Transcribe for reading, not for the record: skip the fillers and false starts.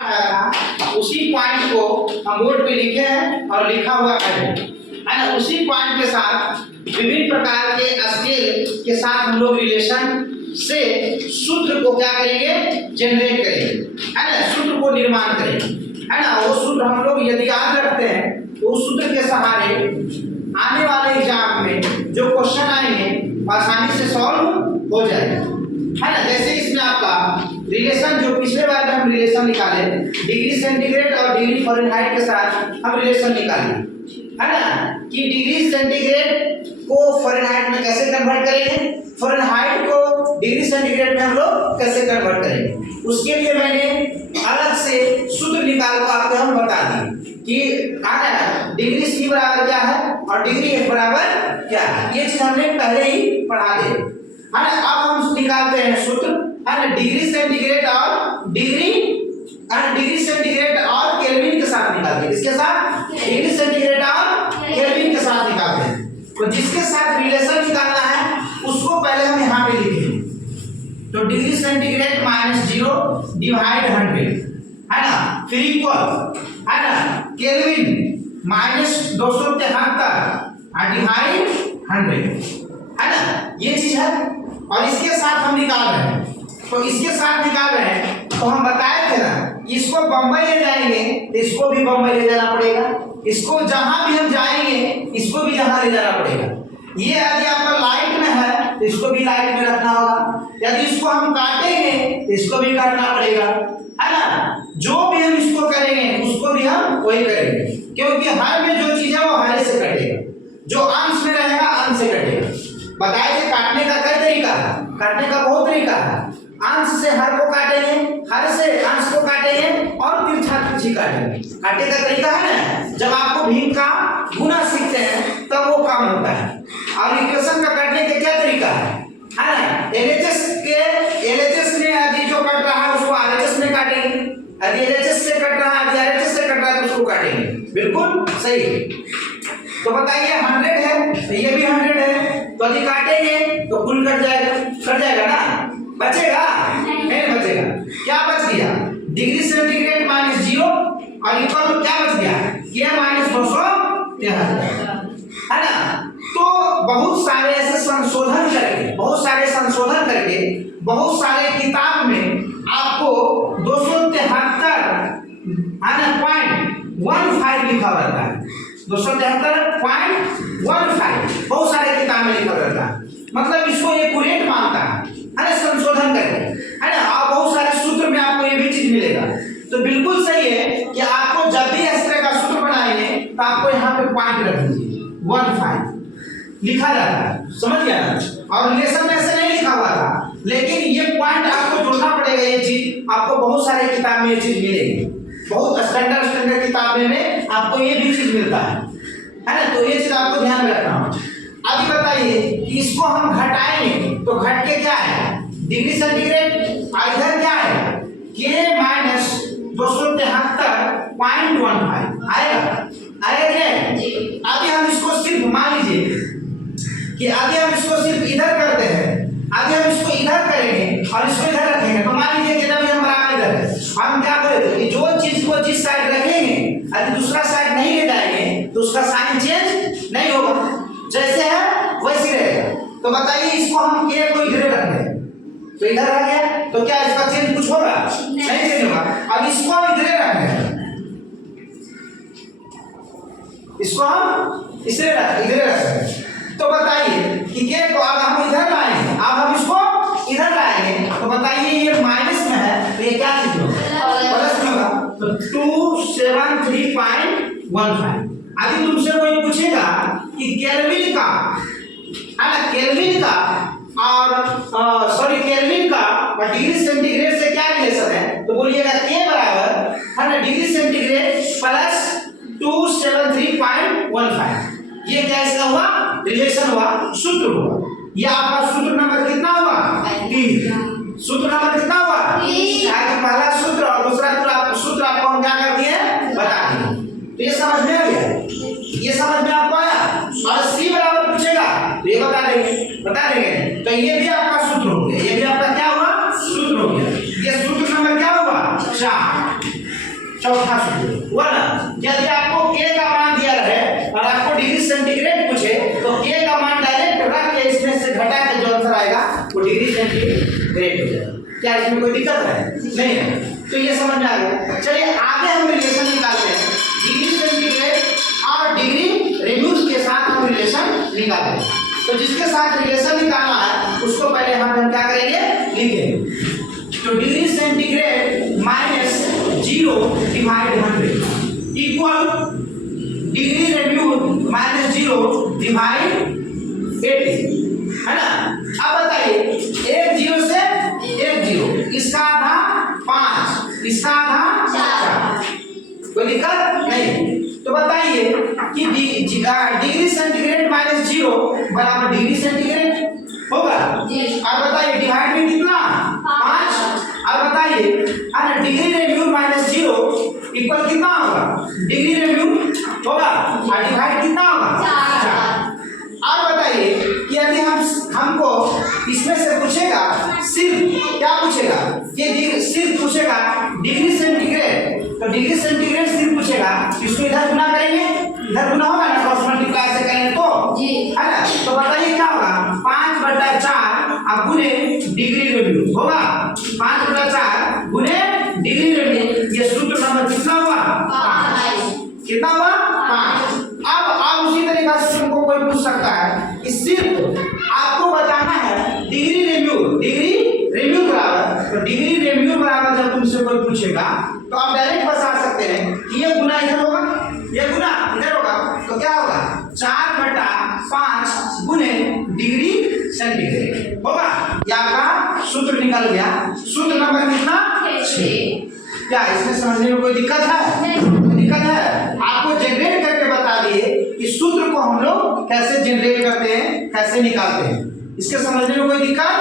उसी पॉइंट को हम बोर्ड पे लिखे हैं और लिखा हुआ है ना। उसी पॉइंट के साथ विभिन्न प्रकार के स्केल के साथ हम लोग रिलेशन से सूत्र को क्या करेंगे, जनरेट करेंगे, है ना, सूत्र को निर्माण करेंगे, है ना। वो सूत्र हम लोग यदि याद रखते हैं तो उस सूत्र के सहारे आने वाले एग्जाम में जो क्वेश्चन आएंगे आसानी से सॉल्व हो जाएगा, है ना। जैसे इसमें आपका रिलेशन जो पिछले बार में हम रिलेशन निकाले डिग्री सेंटीग्रेड और डिग्री फ़ारेनहाइट के साथ हम रिलेशन निकाले, है ना, कि डिग्री सेंटीग्रेड को फ़ारेनहाइट में कैसे कन्वर्ट करेंगे, फ़ारेनहाइट को डिग्री सेंटीग्रेड में हम लोग कैसे कन्वर्ट करेंगे। उसके लिए मैंने अलग से सूत्र निकाल कर आपको हम बता दिए कि डिग्री सी बराबर क्या है और डिग्री एफ बराबर क्या है। ये चीज हमने पहले ही पढ़ा दी, है ना। अब हम निकालते हैं सूत्र, है ना, डिग्री सेंटीग्रेड और डिग्री सेंटीग्रेड और केल्विन के साथ निकालते हैं। इसके साथ डिग्री सेंटीग्रेड और केल्विन के साथ निकालते हैं। तो जिसके साथ रिलेशन निकालना है उसको पहले हम यहाँ पे लिखेंगे। तो डिग्री सेंटीग्रेड -0 डिवाइड 100, है ना, फिर इक्वल, है ना, केल्विन -273 डिवाइड 100, है ना, ये चीज है। और इसके साथ हम निकाल रहे हैं, तो इसके साथ निकाल रहे हैं तो हम बताए थे ना, इसको बंबई ले जाएंगे तो इसको भी बंबई ले जाना पड़ेगा, इसको जहां भी हम जाएंगे इसको भी जहां ले जाना पड़ेगा। ये यदि आपका लाइट में है तो इसको भी लाइट में रखना होगा, यदि इसको हम काटेंगे तो इसको भी काटना पड़ेगा, है ना। जो भी हम इसको करेंगे उसको भी हम वही करेंगे, क्योंकि हर में जो चीज है वो हरे से कटेगा, जो अंश में रहेगा अंश से कटेगा। बताए थे काटने का कई तरीका है, काटने का बहुत तरीका है। अंश से हर को काटेंगे, हर से अंश को काटेंगे और तिरछा तिरछी काटेंगे। काटे का तरीका है ना, जब आपको भीम का गुना सीखते हैं तब वो काम होता है। और इक्वेशन का काटने का क्या तरीका है ना, एलएचएस में यदि जो कट रहा है उसको आरएचएस में काटेंगे, यदि एलएचएस से कट रहा है यदि आरएचएस से कट रहा है तो उसको काटेंगे। बिल्कुल सही। तो बताइए 100 है तो ये भी 100 है, तो यदि काटेंगे तो कुल कट जाएगा ना, बचेगा नहीं बचेगा। क्या बच गया, डिग्री सेंटीग्रेड -0 और इक्वल क्या बच गया, ये -273, है ना। तो बहुत सारे ऐसे संशोधन करके बहुत सारे किताब में आपको 273.15 लिखा रहता है, 273.15 बहुत सारे किताब में लिखा रहता है। मतलब इसको एक्यूरेट मानता है ना, संशोधन करके, है ना। और बहुत सारे सूत्र में आपको ये भी चीज मिलेगा। तो बिल्कुल सही है कि आपको जब भी इस तरह का सूत्र बनाएंगे तो आपको यहाँ पे पॉइंट रख दीजिए, 15 लिखा जाता है, समझ गया ना। और रिलेशन में ऐसे नहीं लिखा हुआ था, लेकिन ये पॉइंट आपको जोड़ना पड़ेगा। ये चीज आपको बहुत सारे किताब में ये चीज मिलेगी, बहुत स्टैंडर्ड किताबें में आपको ये भी चीज मिलता है ना। तो ये चीज आपको ध्यान में रखना होगा। अभी बताइए कि इसको हम घटाएंगे तो घट के क्या है, डिग्री सेंटीग्रेड, इधर क्या है के -273.15 आएगा कि अभी हम इसको सिर्फ मान लीजिए कि आगे हम इसको सिर्फ इधर करते हैं, आगे हम इसको इधर करेंगे और इसको इधर रखेंगे। तो मान लीजिए कि जब हम बराबर इधर है, हम क्या करेंगे कि जो चीज को जिस साइड रखेंगे यदि दूसरा साइड नहीं ले जाएंगे तो उसका साइन चेंज नहीं होगा, जैसे है वैसे रहेगा। तो बताइए इसको हम के को इधर रख दें तो इधर आ गया, तो क्या इसका चेंज कुछ होगा, नहीं चेंज होगा। अब इसको हम इधर रख दें, इसको हम इधर रख दें। तो बताइए कि के को अब हम इधर लाएंगे, अब हम इसको इधर लाएंगे, तो बताइए ये माइनस में है तो ये क्या चीज होगा, प्लस में होगा। तो 273.15। अभी तुमसे कोई पूछेगा कि केल्विन का, है ना, केल्विन का और डिग्री सेंटीग्रेड से क्या रिलेशन है, तो बोलिएगा के बराबर, है ना, डिग्री सेंटीग्रेड प्लस 273.15। ये क्या इसका हुआ, रिलेशन हुआ, सूत्र हुआ। ये आपका सूत्र नंबर कितना हुआ, 3। सूत्र नंबर कितना हुआ, 3। पहला सूत्र और दूसरा सूत्र आपको हम क्या कर दिए, बता दिए। तो ये समझ में आ गया, ये समझ में आपको आया। और सी बराबर पूछेगा तो ये बता देंगे। तो ये भी आपका सूत्र हो गया, ये भी आपका क्या हुआ, सूत्र हो गया। ये सूत्र नंबर क्या हुआ, 4। चौथा सूत्र हुआ ना। यदि आपको K का मान दिया रहे और आपको डिग्री सेंटीग्रेड पूछे तो K का मान डायरेक्ट रख के इसमें से घटा के जो आंसर आएगा वो डिग्री सेंटीग्रेड हो जाएगा। क्या इसमें कोई दिक्कत है? नहीं है। तो ये समझ में आ गया। चलिए आगे हम रिलेशन निकालते हैं। डिग्री सेंटीग्रेड और डिग्री रेडियस के साथ हम रिलेशन निकालते हैं। तो जिसके साथ रिलेशन निकालना है उसको पहले हम क्या करेंगे, लिखेंगे। तो degree centigrade minus 0 divide 100 equal degree radius minus 0 divide 80, है ना। अब बताइए 1 0 से 1 0, इसका आधा 5, इसका आधा 4, कोई दिक्कत नहीं। तो बताइए कि डिग्री सेंटीग्रेड माइनस 0 बराबर डिग्री सेंटीग्रेड होगा। और बताइए डिवाइड में कितना 5। और बताइए डिग्री रेडियस माइनस 0 इक्वल कितना होगा, डिग्री रेडियस होगा और डिवाइड कितना होगा 4। और बताइए कि यदि हमको इसमें से पूछेगा सिर्फ क्या पूछेगा, ये सिर्फ पूछेगा डिग्री सेंटीग्रेड, तो डिग्री सेंटीग्रेड सिर्फ पूछेगा, इसको इधर गुना करेंगे, इधर गुना होगा ना, क्रॉस मल्टीप्लाई से करेंगे तो जी, है ना। तो बताइए क्या होगा 5/4 अब गुने डिग्री रेडियस होगा, 5/4 गुने डिग्री रेडियस। ये सूत्र नंबर कितना हुआ 5, कितना हुआ 5। अब उसी तरीका से हमको कोई पूछ सकता है कि सिर्फ आपको बताना है डिग्री रेडियस बराबर, तो डिग्री रेडियस बराबर जब तुमसे कोई पूछेगा तो आप डायरेक्ट बता सकते हैं कि ये गुना इधर होगा, ये गुना इधर होगा, तो क्या होगा 4/5 गुने डिग्री सेंटीग्रेड होगा। ये आपका सूत्र निकल गया। सूत्र नंबर कितना 6। क्या इसमें समझने में कोई दिक्कत है? दिक्कत है? आपको जनरेट करके बता दिए कि सूत्र को हम लोग कैसे जनरेट करते हैं, कैसे निकालते हैं। इसके समझने में कोई दिक्कत